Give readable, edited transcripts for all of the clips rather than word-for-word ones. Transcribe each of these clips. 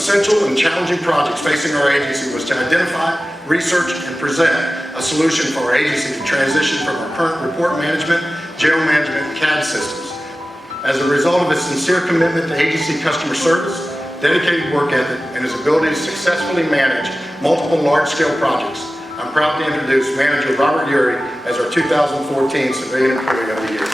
essential and challenging projects facing our agency was to identify, research, and present a solution for our agency to transition from our current report management, jail management, and CAD systems. As a result of his sincere commitment to agency customer service, dedicated work ethic, and his ability to successfully manage multiple large-scale projects, I'm proud to introduce Manager Robert Urey as our 2014 Civilian Employee of the Year.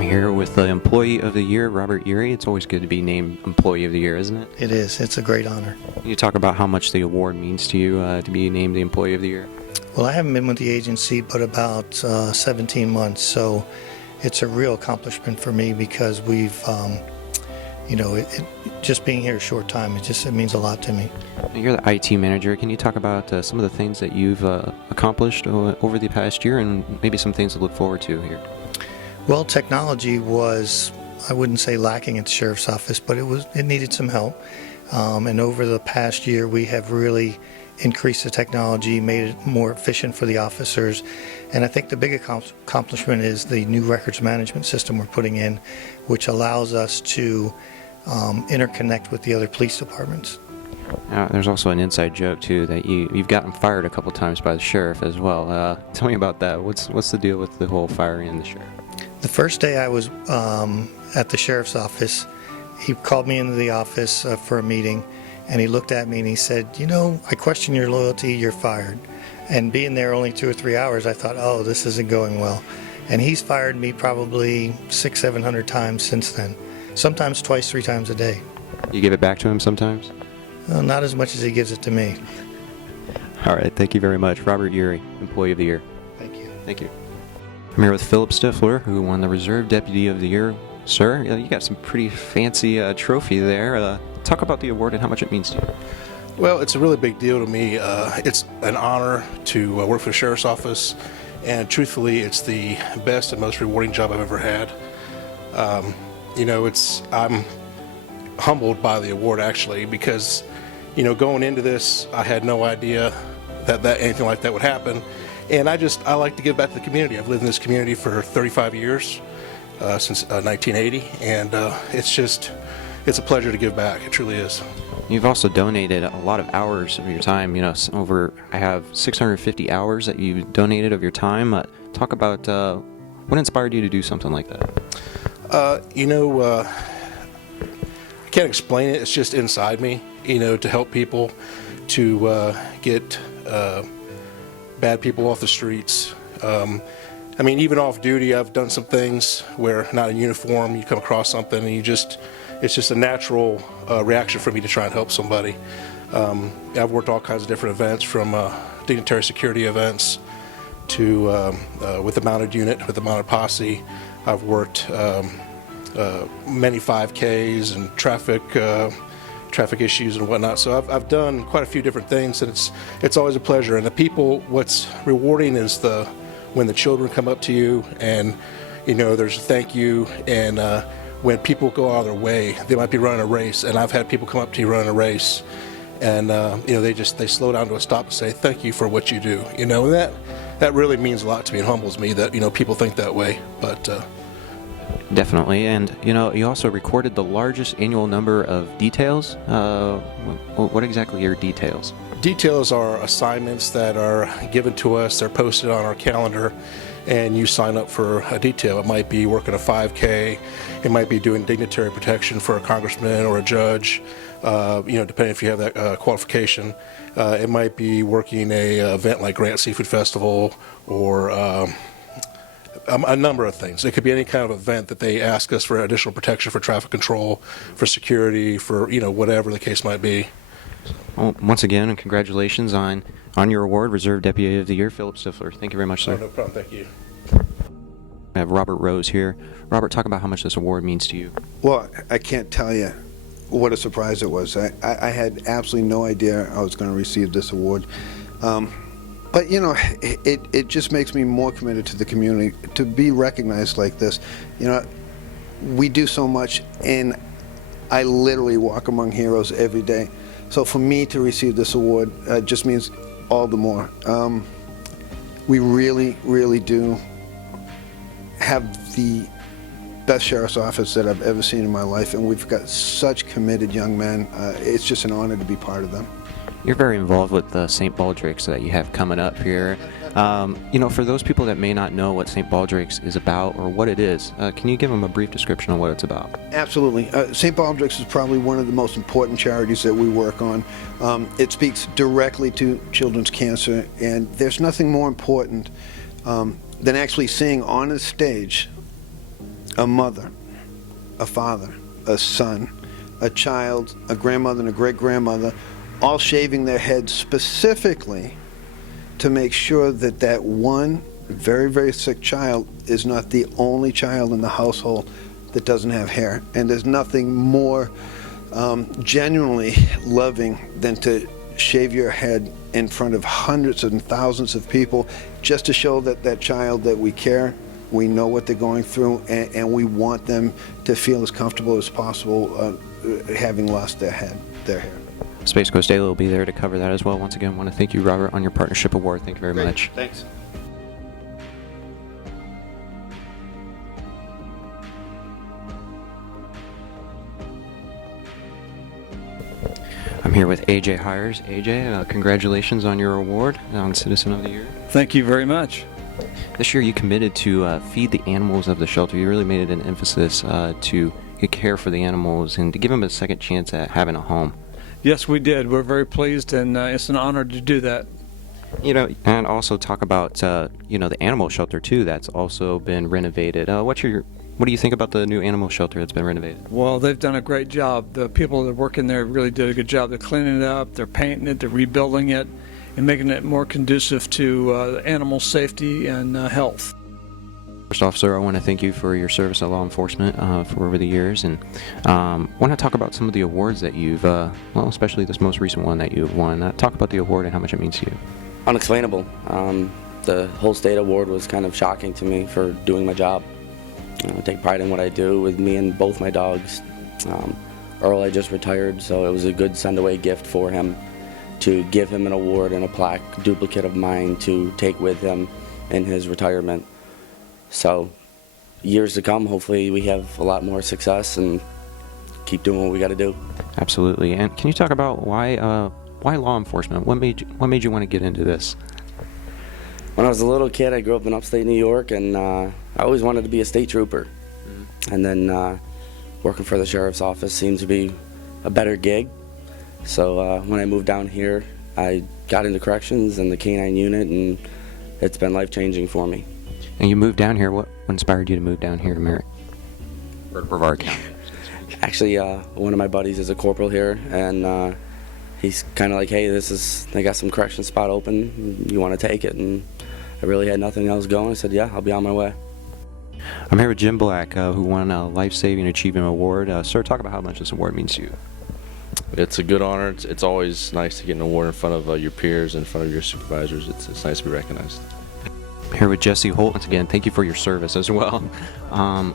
Here with the Employee of the Year, Robert Urey. It's always good to be named Employee of the Year, isn't it? It is. It's a great honor. Can you talk about how much the award means to you to be named the Employee of the Year? Well, I haven't been with the agency but about 17 months, so it's a real accomplishment for me because we've, just being here a short time, it means a lot to me. You're the IT manager. Can you talk about some of the things that you've accomplished over the past year and maybe some things to look forward to here? Well, technology was, I wouldn't say lacking at the Sheriff's Office, but it needed some help. And over the past year, we have really increased the technology, made it more efficient for the officers. And I think the big accomplishment is the new records management system we're putting in, which allows us to interconnect with the other police departments. There's also an inside joke too that you've gotten fired a couple times by the sheriff as well. Tell me about that. What's the deal with the whole firing the sheriff? The first day I was at the sheriff's office, he called me into the office for a meeting, and he looked at me and he said, I question your loyalty, you're fired. And being there only 2 or 3 hours, I thought, oh, this isn't going well. And he's fired me probably 600-700 times since then, sometimes twice, 3 times a day. You give it back to him sometimes? Not as much as he gives it to me. All right, thank you very much. Robert Urey, Employee of the Year. Thank you. Thank you. I'm here with Philip Stifler, who won the Reserve Deputy of the Year. Sir, you got some pretty fancy trophy there. Talk about the award and how much it means to you. Well, it's a really big deal to me. It's an honor to work for the Sheriff's Office, and truthfully, it's the best and most rewarding job I've ever had. I'm humbled by the award, actually, because, going into this, I had no idea that anything like that would happen. And I like to give back to the community. I've lived in this community for 35 years, since 1980, and it's a pleasure to give back. It truly is. You've also donated a lot of hours of your time. I have 650 hours that you donated of your time. Talk about what inspired you to do something like that. I can't explain it. It's just inside me, to help people, to get bad people off the streets. Even off duty, I've done some things where, not in uniform, you come across something and it's just a natural reaction for me to try and help somebody. I've worked all kinds of different events, from dignitary security events to with the mounted unit, with the mounted posse. I've worked many 5Ks and traffic issues and whatnot. So I've done quite a few different things, and it's always a pleasure. And the people, what's rewarding is when the children come up to you and there's a thank you, and when people go out of their way, they might be running a race, and I've had people come up to you running a race, and they slow down to a stop and say thank you for what you do. And that really means a lot to me. It humbles me that people think that way. But definitely. And you also recorded the largest annual number of details. What exactly are details? Details are assignments that are given to us. They're posted on our calendar, and you sign up for a detail. It might be working a 5K. It might be doing dignitary protection for a congressman or a judge, depending if you have that qualification. It might be working a event like Grant Seafood Festival, or a number of things. It could be any kind of event that they ask us for additional protection, for traffic control, for security, for whatever the case might be. Well, once again, and congratulations on your award, Reserve Deputy of the Year, Philip Stifler. Thank you very much, sir. No problem. Thank you. I have Robert Rose here. Robert, talk about how much this award means to you. Well, I can't tell you what a surprise it was. I had absolutely no idea I was going to receive this award. But it just makes me more committed to the community to be recognized like this. We do so much, and I literally walk among heroes every day. So for me to receive this award just means all the more. we really, really do have the best sheriff's office that I've ever seen in my life, and we've got such committed young men. It's just an honor to be part of them. You're very involved with the St. Baldrick's that you have coming up here. For those people that may not know what St. Baldrick's is about or what it is, can you give them a brief description of what it's about? Absolutely. St. Baldrick's is probably one of the most important charities that we work on. It speaks directly to children's cancer, and there's nothing more important than actually seeing on a stage a mother, a father, a son, a child, a grandmother, and a great-grandmother all shaving their heads specifically to make sure that that one very, very sick child is not the only child in the household that doesn't have hair. And there's nothing more genuinely loving than to shave your head in front of hundreds and thousands of people just to show that child that we care, we know what they're going through, and we want them to feel as comfortable as possible having lost their hair. Space Coast Daily will be there to cover that as well. Once again, I want to thank you, Robert, on your partnership award. Thank you very much. Thanks. I'm here with AJ Hires. AJ, congratulations on your award on Citizen of the Year. Thank you very much. This year you committed to feed the animals of the shelter. You really made it an emphasis to care for the animals and to give them a second chance at having a home. Yes, we did. We're very pleased, and it's an honor to do that. And also talk about the animal shelter too. That's also been renovated. What do you think about the new animal shelter that's been renovated? Well, they've done a great job. The people that work in there really did a good job. They're cleaning it up, they're painting it, they're rebuilding it, and making it more conducive to animal safety and health. First officer, I want to thank you for your service at law enforcement for over the years, and want to talk about some of the awards that you've, especially this most recent one that you've won. Talk about the award and how much it means to you. Unexplainable. The whole state award was kind of shocking to me for doing my job. I take pride in what I do with me and both my dogs. Earl had just retired, so it was a good send-away gift for him to give him an award and a plaque duplicate of mine to take with him in his retirement. So years to come, hopefully we have a lot more success and keep doing what we got to do. Absolutely. And can you talk about why law enforcement? What made you want to get into this? When I was a little kid, I grew up in upstate New York, and I always wanted to be a state trooper. And then working for the sheriff's office seemed to be a better gig. So when I moved down here, I got into corrections and the K-9 unit, and it's been life-changing for me. And you moved down here. What inspired you to move down here to Merritt? Or Brevard County? Actually, one of my buddies is a corporal here, and he's kind of like, hey, they got some correction spot open. You want to take it? And I really had nothing else going. I said, yeah, I'll be on my way. I'm here with Jim Black, who won a Life-Saving Achievement Award. Sir, talk about how much this award means to you. It's a good honor. It's always nice to get an award in front of your peers, in front of your supervisors. It's nice to be recognized. Here with Jesse Holt. Once again, thank you for your service as well,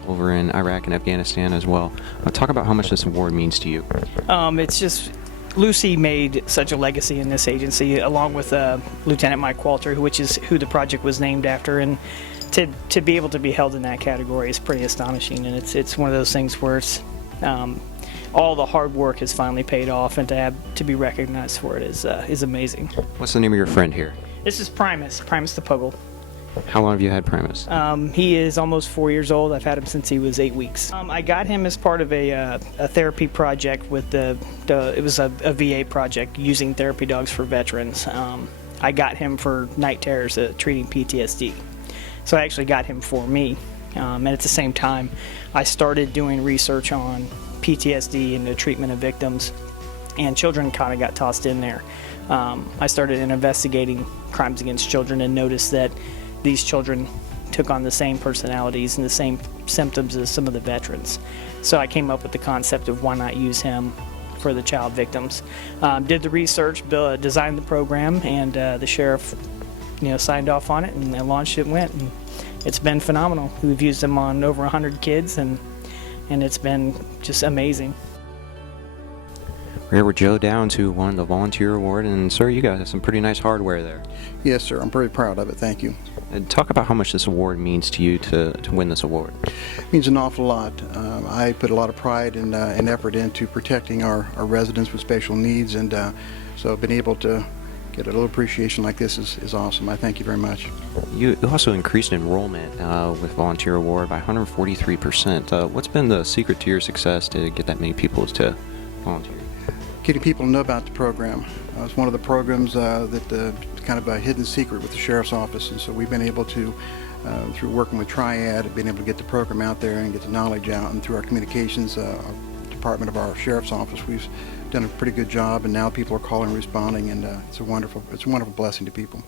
over in Iraq and Afghanistan as well. Talk about how much this award means to you. It's just, Lucy made such a legacy in this agency, along with Lieutenant Mike Walter, which is who the project was named after, and to be able to be held in that category is pretty astonishing. And it's one of those things where it's all the hard work has finally paid off, and to be recognized for it is amazing. What's the name of your friend here? This is Primus the Puggle. How long have you had Primus? He is almost 4 years old. I've had him since he was 8 weeks. I got him as part of a therapy project with it was a VA project using therapy dogs for veterans. I got him for night terrors, treating PTSD. So I actually got him for me. And at the same time, I started doing research on PTSD and the treatment of victims, and children kind of got tossed in there. I started investigating crimes against children and noticed that these children took on the same personalities and the same symptoms as some of the veterans. So I came up with the concept of why not use him for the child victims. Did the research, designed the program, and the sheriff signed off on it, and launched it, went, and it's been phenomenal. We've used him on over 100 kids, and it's been just amazing. We're here with Joe Downs, who won the Volunteer Award, and sir, you guys have some pretty nice hardware there. Yes, sir. I'm very proud of it. Thank you. And talk about how much this award means to you to win this award. It means an awful lot. I put a lot of pride and effort into protecting our residents with special needs, and so being able to get a little appreciation like this is awesome. I thank you very much. You also increased enrollment with Volunteer Award by 143%. What's been the secret to your success to get that many people to volunteer? Getting people to know about the program. It's one of the programs that kind of a hidden secret with the Sheriff's Office, and so we've been able to, through working with Triad, been able to get the program out there and get the knowledge out, and through our communications department of our Sheriff's Office, we've done a pretty good job, and now people are calling and responding, and it's a wonderful blessing to people.